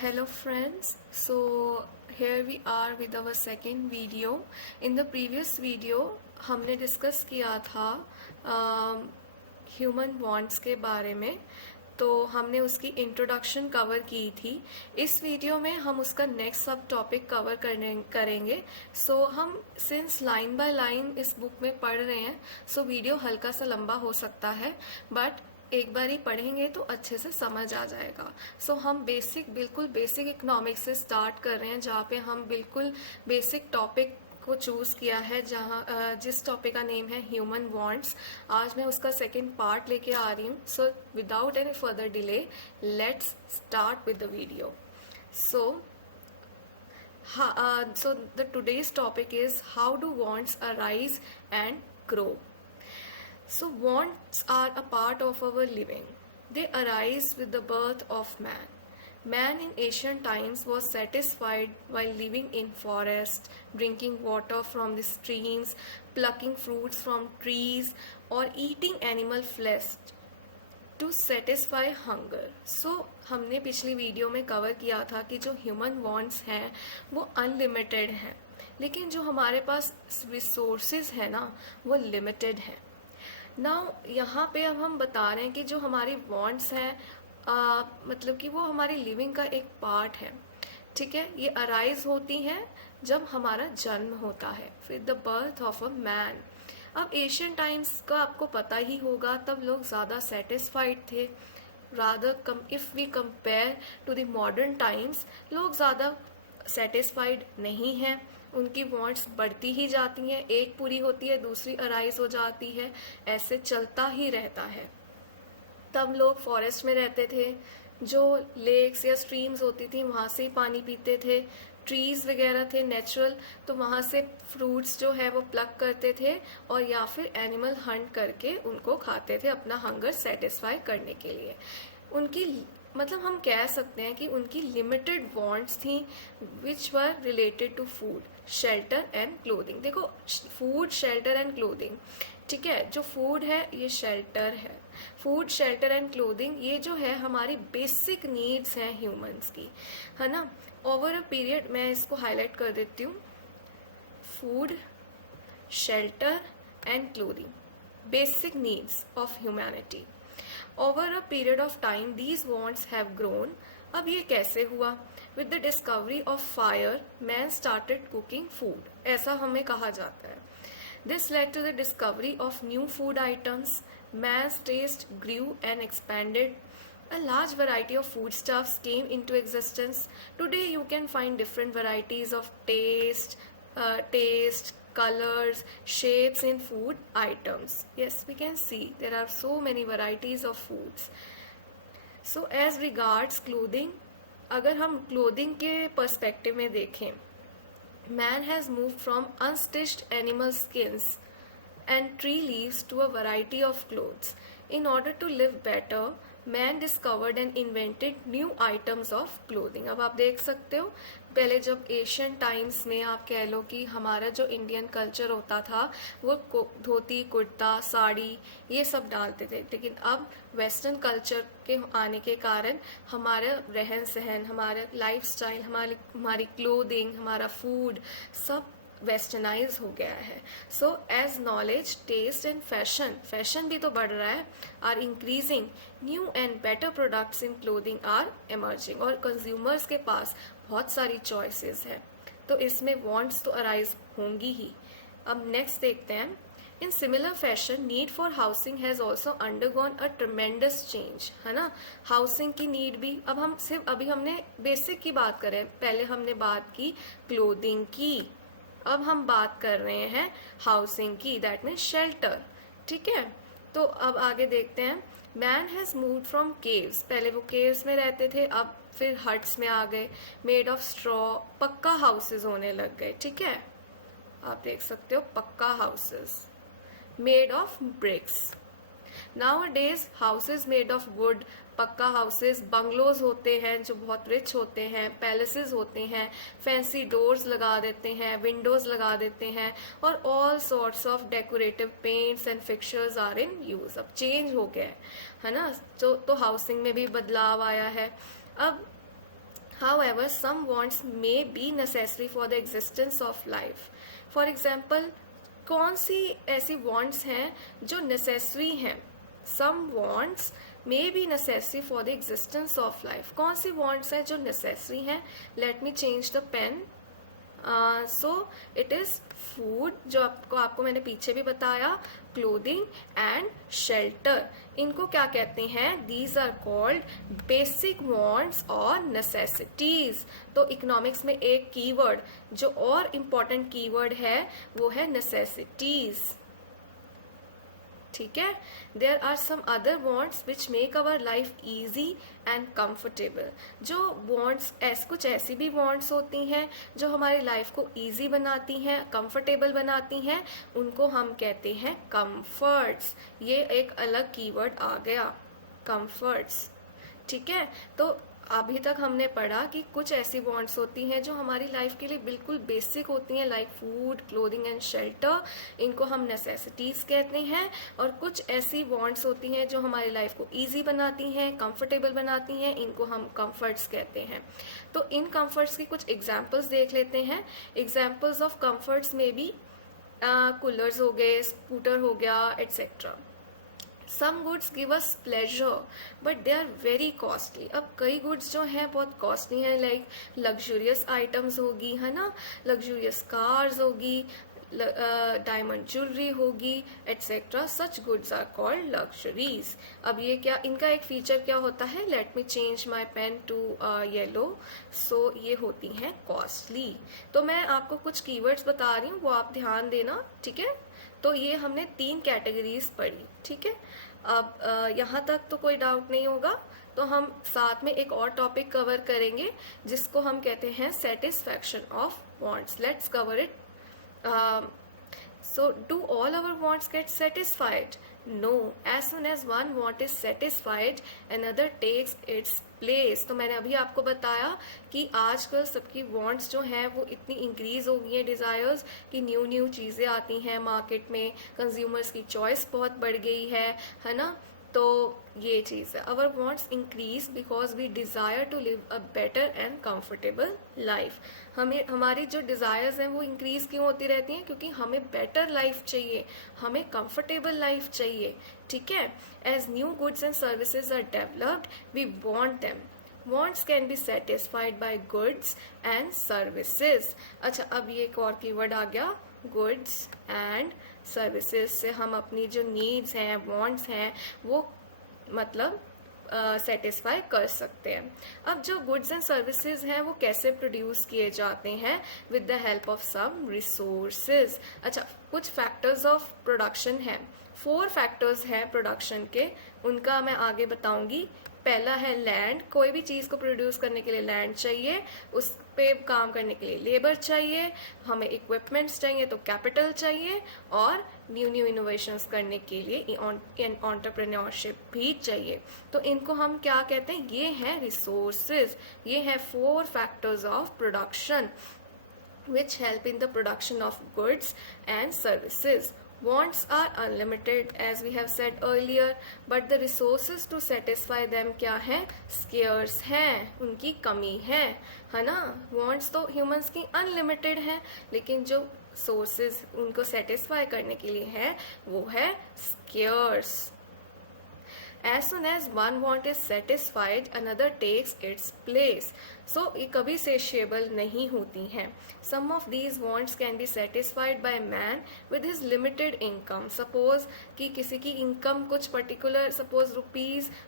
Hello friends, so here we are with our second video. In the previous video हमने discuss किया था human bonds के बारे में, तो हमने उसकी इंट्रोडक्शन कवर की थी. इस वीडियो में हम उसका नेक्स्ट सब टॉपिक कवर करेंगे. सो हम सिंस लाइन बाय लाइन इस बुक में पढ़ रहे हैं, सो वीडियो हल्का सा लंबा हो सकता है, बट एक बार ही पढ़ेंगे तो अच्छे से समझ आ जाएगा. सो हम बिल्कुल बेसिक इकोनॉमिक्स से स्टार्ट कर रहे हैं, जहाँ पे हम बिल्कुल बेसिक टॉपिक को चूज किया है, जहाँ जिस टॉपिक का नेम है ह्यूमन बॉन्ड्स. आज मैं उसका सेकेंड पार्ट लेके आ रही हूँ. So without any further delay let's start with the video. So the today's topic is how do wants arise and grow. So wants are a part of our living. They arise with the birth of man. Man in ancient times was satisfied while living in forests, drinking water from the streams, plucking fruits from trees, or eating animal flesh to satisfy hunger. So हमने पिछली video में cover किया था कि जो human wants हैं वो unlimited हैं, लेकिन जो हमारे पास रिसोर्सेज है ना वो लिमिटेड है. नाउ यहाँ पे अब हम बता रहे हैं कि जो हमारी वॉन्ट्स हैं मतलब कि वो हमारी लिविंग का एक पार्ट है. ठीक है, ये अराइज होती हैं जब हमारा जन्म होता है, फिर the birth of a man. अब एशियन टाइम्स का आपको पता ही होगा, तब लोग ज़्यादा सेटिस्फाइड थे. Rather if we compare to the modern times, लोग ज़्यादा सेटिस्फाइड नहीं हैं. उनकी वांट्स बढ़ती ही जाती हैं, एक पूरी होती है दूसरी अराइज हो जाती है, ऐसे चलता ही रहता है. तब लोग फॉरेस्ट में रहते थे, जो लेक्स या स्ट्रीम्स होती थी वहाँ से ही पानी पीते थे. ट्रीज वगैरह थे नेचुरल, तो वहाँ से फ्रूट्स जो है वो प्लक करते थे और या फिर एनिमल हंट करके उनको खाते थे अपना हंगर सेटिस्फाई करने के लिए. उनकी मतलब हम कह सकते हैं कि उनकी लिमिटेड वांट्स थी which were related to food, shelter and clothing. देखो, फूड, शेल्टर एंड क्लोथिंग, ठीक है, जो फूड है ये शेल्टर है. फूड, शेल्टर एंड क्लोथिंग ये जो है हमारी बेसिक नीड्स हैं ह्यूमंस की, है ना. ओवर अ पीरियड मैं इसको हाईलाइट कर देती हूँ. Food, shelter and clothing, basic needs of humanity. Over a period of time, these wants have grown. अब ये कैसे हुआ? With the discovery of fire, man started cooking food. ऐसा हमें कहा जाता है. This led to the discovery of new food items. Man's taste grew and expanded. A large variety of foodstuffs came into existence. Today, you can find different varieties of taste, colors, shapes in food items. Yes, we can see there are so many varieties of foods. So as regards clothing, अगर हम clothing के perspective में देखें, man has moved from unstitched animal skins and tree leaves to a variety of clothes. In order to live better, man discovered and invented new items of clothing. अब आप देख सकते हो, पहले जब एशियन टाइम्स में आप कह लो कि हमारा जो इंडियन कल्चर होता था वो धोती, कुर्ता, साड़ी ये सब डालते थे, लेकिन अब वेस्टर्न कल्चर के आने के कारण हमारा रहन सहन, हमारा लाइफस्टाइल, हमारी क्लोथिंग, हमारा फूड सब वेस्टर्नाइज हो गया है. So as knowledge, taste and fashion भी तो बढ़ रहा है, are increasing, new and better products in clothing are emerging. और कंज्यूमर्स के पास बहुत सारी चॉइसेस है, तो इसमें वांट्स तो अराइज होंगी ही. अब नेक्स्ट देखते हैं. In similar fashion, need for housing has also undergone a tremendous change, है ना. हाउसिंग की नीड भी, अब हम सिर्फ अभी हमने बेसिक की बात करें, पहले हमने बात की क्लोथिंग की, अब हम बात कर रहे हैं हाउसिंग की, दैट मीन्स शेल्टर. ठीक है, तो अब आगे देखते हैं. Man has moved from caves, पहले वो केव्स में रहते थे, अब फिर हट्स में आ गए. मेड ऑफ स्ट्रॉ, पक्का हाउसेज होने लग गए. ठीक है, आप देख सकते हो पक्का houses. Made of BRICS. Nowadays houses made of wood, पक्का हाउसेज, बंगलोज होते हैं जो बहुत रिच होते हैं, पैलेसेस होते हैं, फैंसी डोर्स लगा देते हैं, विंडोज लगा देते हैं, और all sorts of decorative paints and fixtures are in use. अब चेंज हो गया है ना. तो हाउसिंग में भी बदलाव आया है. अब However, some wants may be necessary for the existence of life. For example, कौन सी ऐसी wants हैं जो necessary हैं? Some wants may be necessary for the existence of life. कौन सी wants हैं जो necessary हैं? Let me change the pen. So it is food, जो आपको मैंने पीछे भी बताया, क्लोथिंग एंड शेल्टर. इनको क्या कहते हैं? These are called basic wants और नेसेसिटीज. तो इकोनॉमिक्स में एक कीवर्ड जो और इम्पॉर्टेंट कीवर्ड है वो है नेसेसिटीज. ठीक है. There are some other wants which make our life easy and comfortable. जो वॉन्ट्स कुछ ऐसी भी वॉन्ट्स होती हैं जो हमारी लाइफ को ईजी बनाती हैं, कंफर्टेबल बनाती हैं, उनको हम कहते हैं कंफर्ट्स. ये एक अलग कीवर्ड आ गया, कंफर्ट्स. ठीक है. तो अभी तक हमने पढ़ा कि कुछ ऐसी वॉन्ट्स होती हैं जो हमारी लाइफ के लिए बिल्कुल बेसिक होती हैं, like food, clothing and shelter. इनको हम नेसेसिटीज कहते हैं. और कुछ ऐसी वॉन्ट्स होती हैं जो हमारी लाइफ को इजी बनाती हैं, कंफर्टेबल बनाती हैं. इनको हम कंफर्ट्स कहते हैं. तो इन कंफर्ट्स की कुछ एग्जाम्पल्स देख लेते हैं. एग्जाम्पल्स ऑफ कंफर्ट्स में भी कूलर्स हो गए, स्कूटर हो गया, etcetera. Some goods give us pleasure but they are very costly. अब कई गुड्स जो हैं बहुत कॉस्टली हैं, लाइक लग्जूरियस आइटम्स होगी, है ना, लग्जूरियस कार्स होगी, डायमंड ज्वेलरी होगी, etcetera. Such goods are called luxuries. अब ये क्या, इनका एक फीचर क्या होता है? Let me change my pen to yellow. So ये होती हैं कॉस्टली. तो मैं आपको कुछ कीवर्ड्स बता रही हूँ, वो आप ध्यान देना. ठीक है. तो ये हमने 3 कैटेगरीज पढ़ी. ठीक है. अब यहाँ तक तो कोई डाउट नहीं होगा. तो हम साथ में एक और टॉपिक कवर करेंगे जिसको हम कहते हैं satisfaction of wants. Let's cover it. So do all our wants get satisfied? No. As soon as one want is satisfied, another takes its place. तो मैंने अभी आपको बताया कि आजकल सबकी wants जो हैं वो इतनी इंक्रीज हो गई है, डिज़ायर्स, कि न्यू चीज़ें आती हैं मार्केट में, कंज्यूमर्स की चॉइस बहुत बढ़ गई है ना. तो ये चीज़ है. Our wants increase because we desire to live a better and comfortable life. हमारी जो डिज़ायर्स हैं वो इंक्रीज क्यों होती रहती हैं? क्योंकि हमें बेटर लाइफ चाहिए, हमें कंफर्टेबल लाइफ चाहिए. ठीक है. As new goods and services are developed we want them. wants can be satisfied by goods and services. अच्छा, अब ये एक और कीवर्ड आ गया, goods and services. से हम अपनी जो नीड्स हैं, wants हैं, वो मतलब सेटिस्फाई कर सकते हैं. अब जो गुड्स एंड सर्विसेज हैं वो कैसे प्रोड्यूस किए जाते हैं? With the help of some resources. अच्छा, कुछ फैक्टर्स ऑफ प्रोडक्शन हैं. 4 फैक्टर्स हैं प्रोडक्शन के, उनका मैं आगे बताऊंगी. पहला है लैंड. कोई भी चीज़ को प्रोड्यूस करने के लिए लैंड चाहिए, उस पे काम करने के लिए लेबर चाहिए, हमें इक्विपमेंट्स चाहिए तो कैपिटल चाहिए, और न्यू इनोवेशंस करने के लिए एंटरप्रेन्योरशिप भी चाहिए. तो इनको हम क्या कहते हैं? ये हैं रिसोर्सेज. ये हैं 4 factors of production which help in the production of goods and services. Wants are unlimited as we have said earlier, but the resources to satisfy them क्या है? Scarce हैं, उनकी कमी है ना. Wants तो humans की unlimited हैं, लेकिन जो sources उनको satisfy करने के लिए है वो है scarce. As soon as one want is satisfied, another takes its place. So ये कभी satiable नहीं होती हैं. Some of these wants can be satisfied by man with his limited income. Suppose कि किसी की income कुछ particular, suppose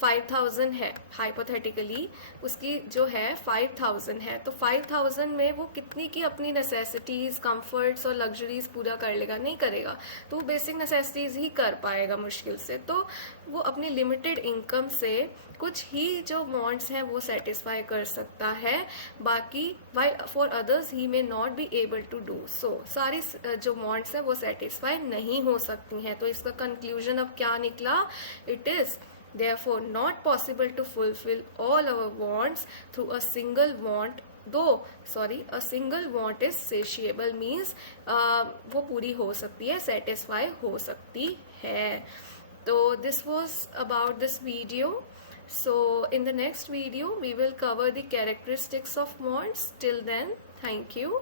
₹5,000 है, hypothetically उसकी जो है 5,000 है, तो 5,000 में वो कितनी की अपनी necessities, comforts और luxuries पूरा कर लेगा? नहीं करेगा. तो वो basic necessities ही कर पाएगा मुश्किल से. तो वो अपनी लिमिटेड इनकम से कुछ ही जो वांट्स हैं वो सेटिस्फाई कर सकता है, बाकी while for others he may not be able to do so. सारी जो वांट्स हैं वो सेटिस्फाई नहीं हो सकती हैं. तो इसका कंक्लूजन अब क्या निकला? It is therefore not possible to fulfill all our wants through a single want, though a single want is satiable means वो पूरी हो सकती है, satisfy हो सकती है. तो this was about this video. So in the next video we will cover the characteristics of wants. Till then, thank you.